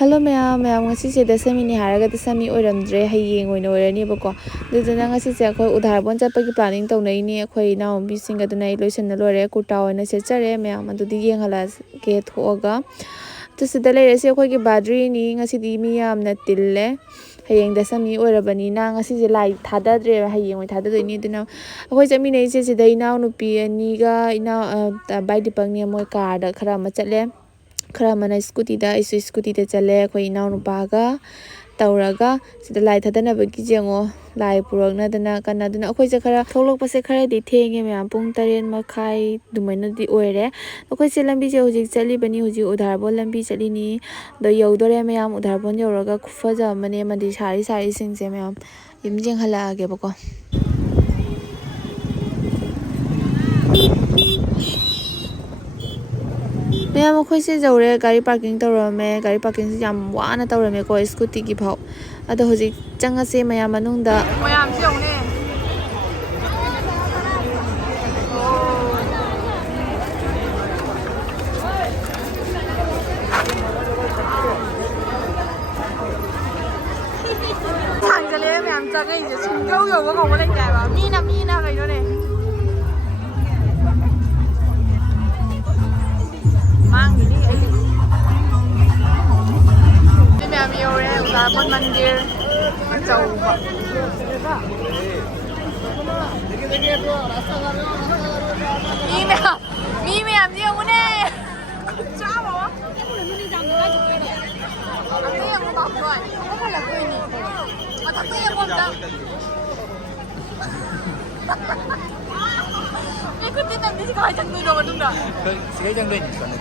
Hello ma'am ngasi dasami ni haraga dasami oiramdre hayeng oina oirani bako duduna ngasi se akhoi udharbon chapagi planning tawnai ni akhoi naombi singa dunai loisanna lore kurta oina sechare ma'am adudi yenghala ke thoga to sida lere se akhoi gi badri ni ngasi di mi yamna tille hayeng dasami oirabani na ngasi je lai thadadre hayeng oi thadadoi duna akhoi jami nei se sida inaw nupi ani ga inaw bai dipang ni moi car da khara ma chatle khara mana scooty da isu scooty da chale khoi inaw nupa ga tauraga sida lai thadana bagi jengo lai purokna dana kana duna akhoi je khara tholok pase khara di thenge me pung 3 makhai dumaina di oire akhoi se lambi je hojik chali bani hoji udharbon lambi chali ni do yodore me am udharbon yoraga khufaja mane madi sari sing se me am yimjeng hala age bako ma'am अखोइसे जौरे गाड़ी parking तौरमे गाड़ी parking से याम वाना तौरमे को scooty की भाव अदो होजिक चंगासे मैम मनुंगदा मैम से औने थांजले मैम चंगै जे सुंगौ योबो गौ लै जाबा मीना गइनो ने mang ini ini kami orang Udharbon Mandir mencoba mimi amji umune coba wah ini jangan apa yang mau buat apa lagu ini atau apa yang mau buat ikutin nanti sih kalau jangan dulu dong dah sih jangan dulu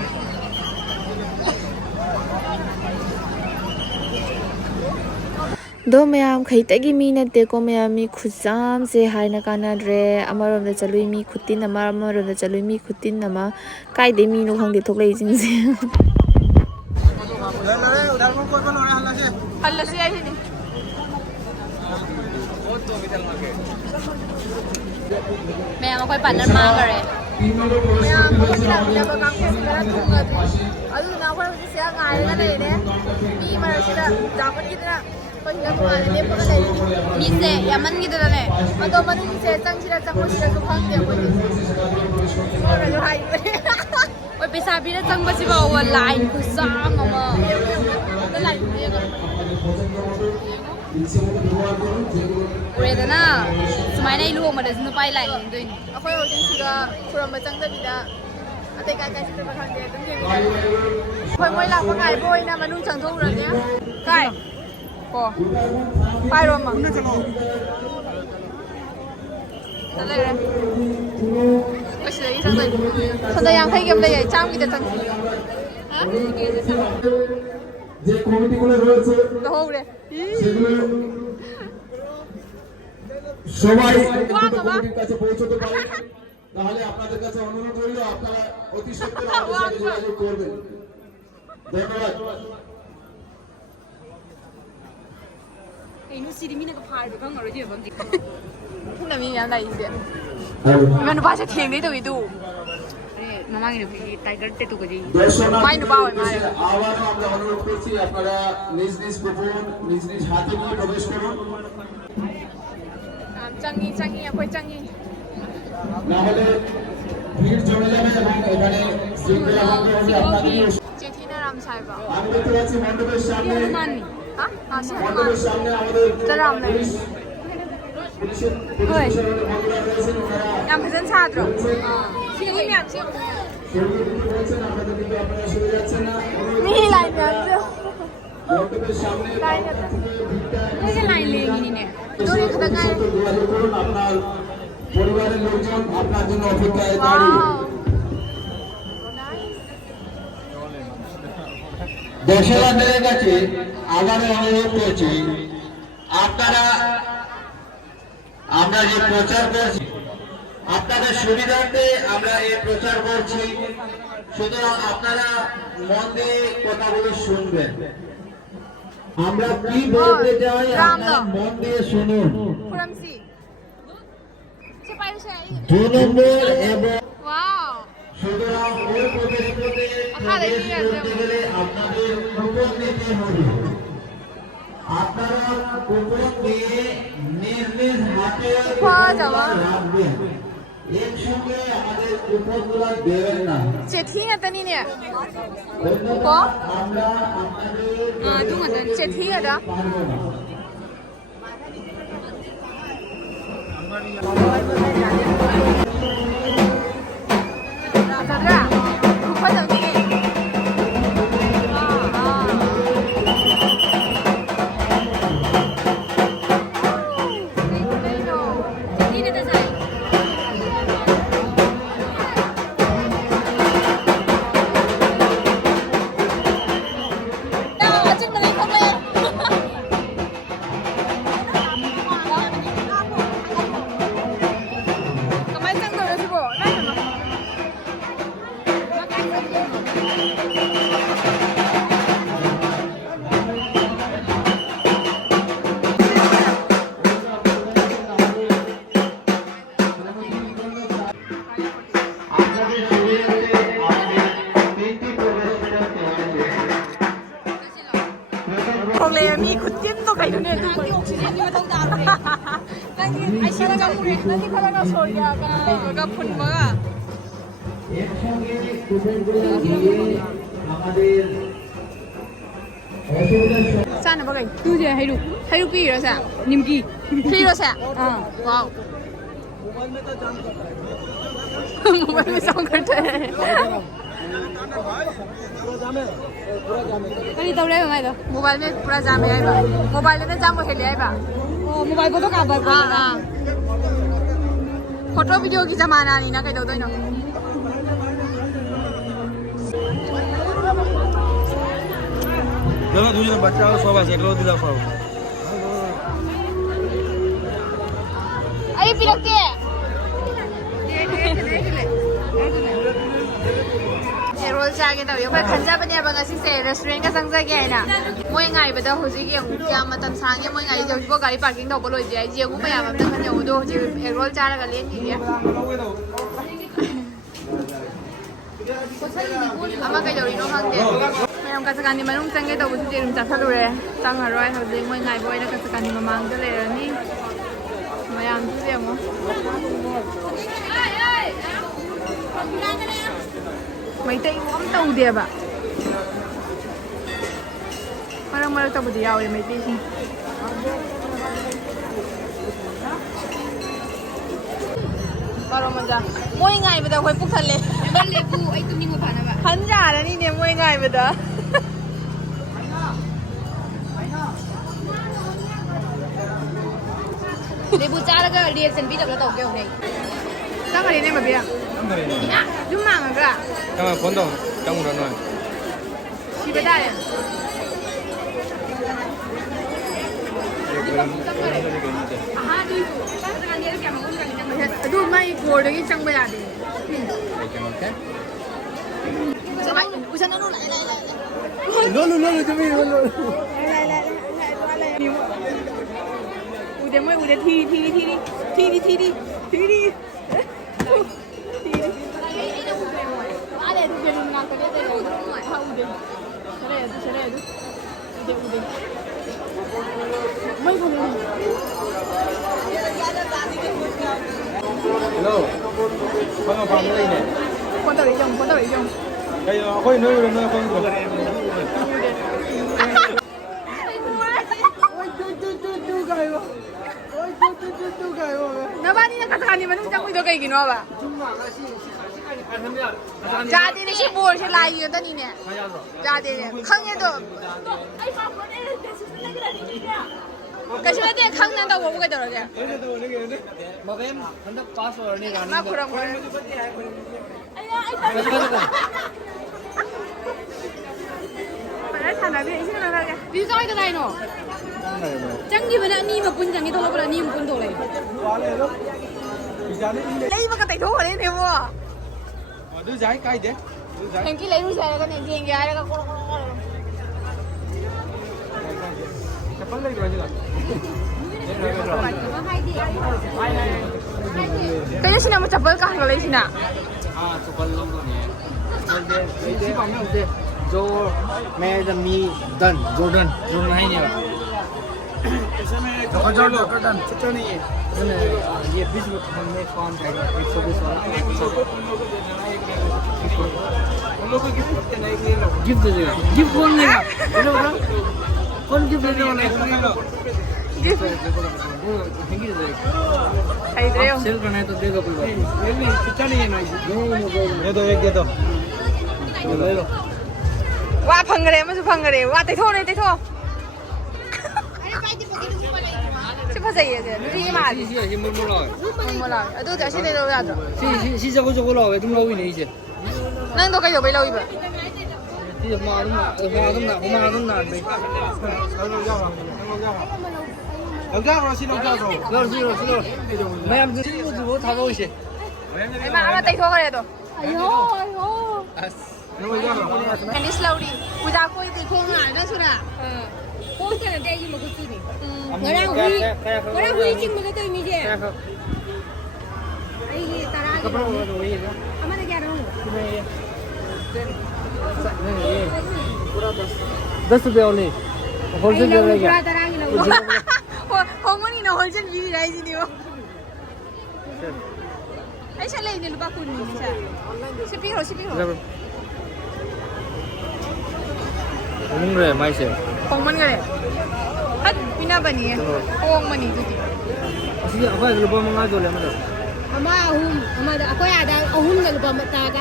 दो ma'am खैतगी मी नते को ma'am मी खुजाम से हाइना काना रे अमरम the चलुई me खुतिन अमरम the चलुई मी खुतिन नमा काइदे मी नु खंगे थोकलै जिंग से हल्ला से आई नि मैम कोई पार्टनर मांग रहे मैम को किला किला को काम कैसे करा दूंगा अदु ना कोई से गायगा ले ने मी मर से जापन कितना मीसे यामन गिदने अदो मनुंग से चंगसिरा चंगसिरा सु फंगे कोई ओरे हाय ओय पैसा बिरा चंगबसि बा ओ लाइन खुसाम अमा द लाइन येगा ओरेदना सुमाइना इलु ओमदा सिनु पाइ लाइन दोइन अखोय ओजन सिगा फुरम चंगदबिदा अते काय काय सित्र बखांगे दम येगा खोय मोय लाप गाय बोयना मनुंग चंगथौरने काय को पाइरो मा उन्ना चलो चले रे ओसे इ संदै संदै यांखै गेम लै चाम गिदा चंग हां जे कमिटी गुलो রয়েছে তো হৌরে সেগুলো সবাই কমিটির কাছে পৌঁছতে পারে তাহলে আপনাদের কাছে অনুরোধ রইল আপনারা অতি সত্বর আমাদের সাথে যোগাযোগ করবেন ধন্যবাদ Ini sih dimana ke pahar bukan orang dia bang kita. Pun kami yang lain dia. Mana bahasa tiang itu itu. Mama ini pergi tiger itu kerja. Main bawa main. Awal আমরা অনুরোধ করছি আপনারা নিজ নিজ গোপন নিজ নিজ হাতে নিয়ে প্রবেশ করুন। চাঙ্গি আপনি চাঙ্গি। না হলে ভিড় জমে যাবে এবং এখানে শৃঙ্খলা ভঙ্গ হবে আপনাদের। চেঠিনা রাম সাহেব। আমি দেখতে পাচ্ছি মণ্ডপের সামনে মণ্ডপের সামনে আমাদের পুলিশ yang pesan ছাত্র ini আছে বলছেন আপনাদের কিন্তু আপনারা শুনে যাচ্ছেন না নি লাইন আছে মণ্ডপের সামনে লাইন আছে এই যে লাইন লেগিনি নে দূরে খদাগায় যোগাযোগ করুন আপনার পরিবারের লোকজন আপনার জন্য অপেক্ষায় দাঁড়িয়ে দর্শকদের কাছে আবার অনুরোধ করছি আপনারা আমরা যে প্রচার করছি আপনাদের সুবিধার্থে আমরা এই প্রচার করছি সুতরাং আপনারা মন দিয়ে কথাগুলো শুনবেন আমরা কি বলতে চাই আপনারা মন দিয়ে শুনুন 2 নম্বর এবং সুতরাং ওই প্রদেশ আপনাদের আপনারা কুকুরকে নিজ নিজ হাতে রাখবেন একসঙ্গে আমাদের কুকুরগুলো দেবেন না চেঠি আতানি নে আমরা আপনাদের দুঙ্গা চেঠি আদা 다들아 국화장 니มีคุณจิ้มตัวไก่ตัวเนี่ยทุกคนไอชิลากับคุณนั่นที่พลังงานโซยากับคุณมั้งอ่ะซ่านะบ้างไงดูเจให้ดูปีเหรอซ่านิมกี้ปีเหรอซ่าว้าวโมบายไม่ส่งกันเถอะअरे तब ले मैं तो मोबाइल में पूरा जाम है आइबा मोबाइल में जाम खेले आइबा ओ मोबाइल को तो का बात हां फोटो वीडियो की जमाना नहीं ना कह दो ना दोनों दूसरे बच्चा और सब ऐसे लो दिला सब अरे पिलकते हैं रोल चागे तब यो खंजा बने बंगा सिसे रेस्टोरेंट का संग जागे है ना मोय ngai बदा होजी के क्या मतम सांगे मोय ngai जो बो गाड़ी पार्किंग दो बोलो जे जे गु मया मत खन जो दो जे एक रोल चारा का लेन की ama kai jori no hangde mayam ka sakani manung change to busi jerum chathalure changaroi hoji moy ngai boy na ka sakani mamang de le ni mayam tu je mo maitai om taude ba marang marang tabudi yawe maitai si Baru manja, moy ngai beda koi puk thalle. Balle bu, ai tu ningo phana ba. Han ja ra ni ne moy ngai beda. Lebu chara ga reaction bi da tau ke ho nei. Sang ga ne ma bi ya. Ya, jum ma nga ga. Kama kondo, kamu ro noi. Si beda ya. Aha, du. Sang ga ne kya ma kun ga ni. अदू मैं गोड़ की चंग बजा they know no no जमी no no उधर मैं उधर थी अरे तू जरूर ना करे ते हाँ उधर चले उधर मैं बोल Hello, con phòng đây nè. con tàu đi chung. Đây có nơi con rồi. Nó ba đi là cắt hàng thì mà nó chẳng bị đâu cái gì nó ba. Ra đi đi xem bùa xem lại gì đó nè. Ra đi không nghe được. cái chuyện đấy không nên đâu có cái đó rồi mà em hắn đã pass rồi này mà kurang kurang phải thằng nào biết chứ nào ra kìa ví dụ cái này nó chẳng gì mà ni mà quân chẳng cái đâu là ni mà quân đồ này lấy mà cái tay thú ở đây thì mua đứa trái cay chứ thằng kia lấy đứa trái cái này tiền cái cái chapal lấy rồi chứ kayaknya sih nama chapel kah kalau sih nak chapal long tuh nih si pam nih udah जो मैं the me done Jordan Jordan है नहीं Jordan चित्र नहीं है ये 20 में कौन खाएगा 120 वाला उन लोग को गिफ्ट करते नहीं ये लोग गिफ्ट दे देगा गिफ्ट कौन देगा ये लोग कौन गिफ्ट देने वाला है गिफ्ट थैंक यू खरीद रहे हो सेल करना है तो दे दो कोई बात नहीं चित्र नहीं है ना दे दो एक दे दो ले लो ว่าพังกันเลยไม่ใช่พังกันเลยว่าติดโทษเลยติดโทษใช่ภาษาเยอะเลยดูดิมาดิ 이제 물 몰라 ไม่ละดูแต่ชิ้นเดียวกัน 시작하자 올라 왜 좀 나오네 이제 นั่งตัวกันอยู่ไปเราอีกแบบ 이제 마좀 나 여기 하고 싫어 매암 친구들 뭐 다 먹으시 ไอ้มาเอามาติดโทษกันเลยตัว 이거 이거 อันนี้ slowly กูจะคุยติดโทษหน่อยนะสุดอ่ะ 포스는 떼지 먹을 수 있니? 너랑 후이 찍 먹을 때 이미지. 이게 따라하기. 아마도 걔 알아. 10 पे ओनली होलसेल दे रहा पूरा 따라하기 나. พงมันนี่นะ wholesale วีดีไรสิเนี่ยไอ้ฉันเลยเนี่ยรู้ป่ะคุณนี่ใช่ชิปปี้โห 먹는 거야 맛있어 พงมันกันเลยฮัทพี่น่าบันนี่พงมันนี่ดูดิ 진짜 아빠 이거 뭐 먹는 거 맞아 아마 아마도 아빠야 나 날 봐다가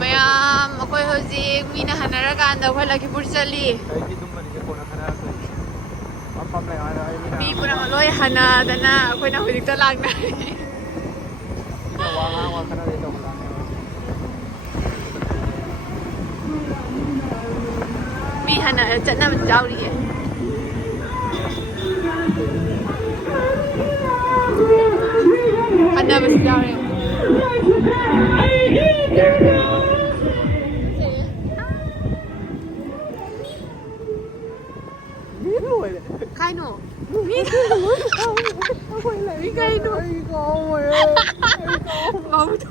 มายามอคอยเฮจิมีนะหันราการเดาคนละกิบุรจลี 여기 동반 이제 보나 하나 아빠네 알아 มีปุระลอยหันแต่น่ะอคอยน่าหุ่นตะลักนะ 와 하나 되죠 มีหันจะน่ามันเจ้าดิหันน่ะมันเจ้าเลยใครหนูมีใครหนูมีใครหนูมาบุตร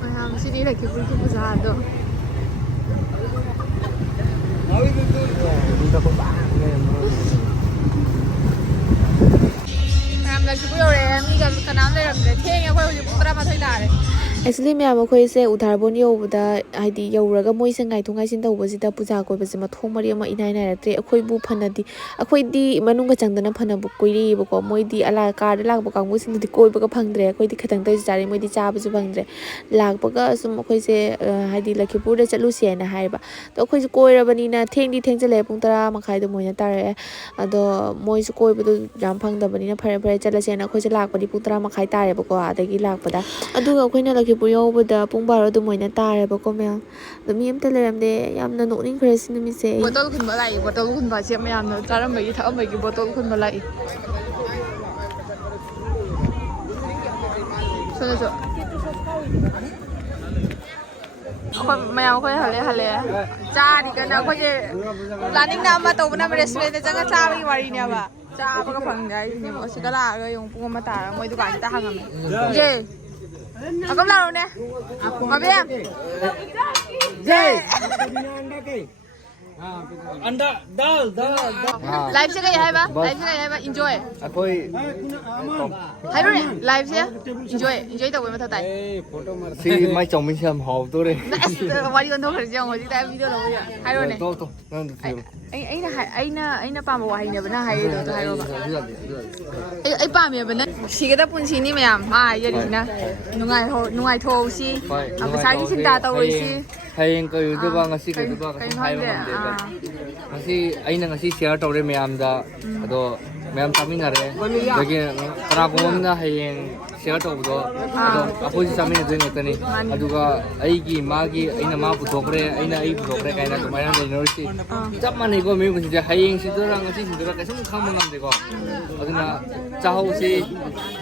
มาทำสิ่งนี้แหละคิดว่าคิดว่าจะทำด้วย làm cái bữa rồi mi cái cái nào đây làm cái thế nghe quay chụp ra mà thấy đã đấy actually mẹ mà khơi sẽ uthar bon yo buda haidi yoraga moi se ngai thungai sin tawba sida puja koi base ma thong mari ma inai nai ratre akhoi bu phanadi akhoi di manung ga changdana phana bu koiri bu ko moi di ala kar de lak bu kang bu sin di koi bu ga phangdre akhoi di khatang tai jari moi di cha bu ju phangdre lak bu ga sum akhoi se haidi lakhipur de chalu se na hai ba to akhoi koi ra bani na theng di theng chale pung tara ma khai do moi na tare ado moi su koi bu do jam phangda bani na phare phare chala se na akhoi se lak bani pung tara ma khai tare bu ko adagi lak pada adu ga akhoi na lakhipur yo buda pung baro du moi na tare ba ko mel do mi am ta le ram de yam na no ning khre sin mi se bottle khun ba lai bottle khun ba se ma yam na taram ba gi tha ba gi bottle khun ba lai so so ko mayam ko hale cha di kana ko je planning na ma to na restaurant de janga cha bi wari ne ba cha ba ka phang dai ni mo si ka la ga yung pung ma ta moi du kan ta hang am je Akam laro ne. Mabem. जय अंडा दाल Live se kaya hai ba? Live se kaya hai ba? Enjoy. अकोई Hai ro ne? Live se enjoy ta wei ma tha tai. सी मैं chowmein से हम how तो रे Wari kon thok khar jang ho ji ta video lo ya. Hai ro ne. तो none फिर Aina pa ma wa hai ne ba na hai do to hai ro ba. Ai pa me ba na. Si ga da pun si ni mayam. Ma ya ri na. Nungai tho si. Apa sa gi sin ta ta wei si. hayeng ko yu ba ngasi ko ba kasi hayo ngamde ba ngasi aina ngasi share tawre mayam da ado mayam taminare dagi tara gom na hayeng share tawdo ado apoji samine doing etani aduga aigi magi aina ma putokre aina ai putokre kaina to mayam university chap mane ko me ko ja hayeng sidora ngasi sidora kasum kham ngamde ko aduna chahau si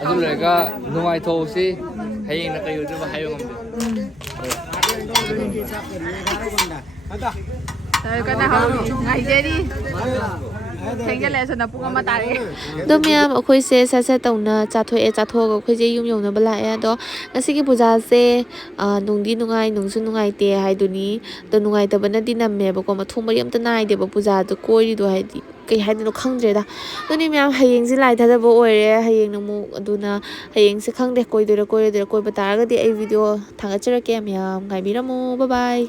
adu lega numai tho si hayeng na kayo ba hayo ngamde Tayo ka na, ha? Ngay, Jerry. ꯊꯦꯡꯖꯜꯂꯛꯑꯦ ꯄꯨꯡ ꯑꯃ ꯇꯥꯔꯦ ꯑꯗꯣ ꯃꯌꯥꯝ ꯑꯩꯈꯣꯏꯁꯦ ꯁꯠ ꯁꯠ ꯇꯧꯅ ꯆꯥꯊꯣꯛꯑꯦ ꯆꯥꯊꯣꯛꯑꯒ ꯑꯩꯈꯣꯏꯁꯦ ꯌꯨꯝ ꯌꯧꯅꯕ ꯂꯥꯛꯑꯦ ꯑꯗꯣ ꯉꯁꯤꯒꯤ ꯄꯨꯖꯥꯁꯦ ꯅꯨꯡꯗꯤ ꯅꯨꯡꯉꯥꯏ ꯅꯨꯡꯁꯨ ꯅꯨꯡꯉꯥꯏꯇꯦ ꯍꯥꯏꯗꯨꯅꯤ ꯑꯗꯣ ꯅꯨꯡꯉꯥꯏꯇꯕꯅꯗꯤ ꯅꯝꯃꯦꯕꯀꯣ ꯃꯊꯣꯡ ꯃꯔꯤ ꯑꯝꯇ ꯅꯥꯏꯗꯦꯕ ꯄꯨꯖꯥꯗꯣ ꯀꯣꯏꯔꯤꯗꯣ ꯍꯥꯏꯗꯤ ꯀꯩ ꯍꯥꯏꯗꯣꯏꯅꯣ ꯈꯪꯗ꯭ꯔꯦꯗ ꯑꯗꯨꯅꯤ ꯃꯌꯥꯝ ꯍꯌꯦꯡꯁꯦ ꯂꯥꯏ ꯊꯥꯗꯕ ꯑꯣꯏꯔꯦ ꯍꯌꯦꯡ ꯑꯃꯨꯛ ꯑꯗꯨꯅ ꯍꯌꯦꯡꯁꯦ ꯈꯪꯗꯦ ꯀꯣꯏꯗꯣꯏꯔꯥ ꯀꯣꯏꯔꯣꯏꯗꯣꯏꯔꯥ ꯀꯣꯏꯕ ꯇꯥꯔꯒꯗꯤ ꯑꯩ ꯚꯤꯗꯤꯑꯣ ꯊꯥꯒꯠꯆꯔꯛꯀꯦ ꯃꯌꯥꯝ ꯉꯥꯏꯕꯤꯔꯝꯃꯨ ꯕꯥꯏ ꯕꯥꯏ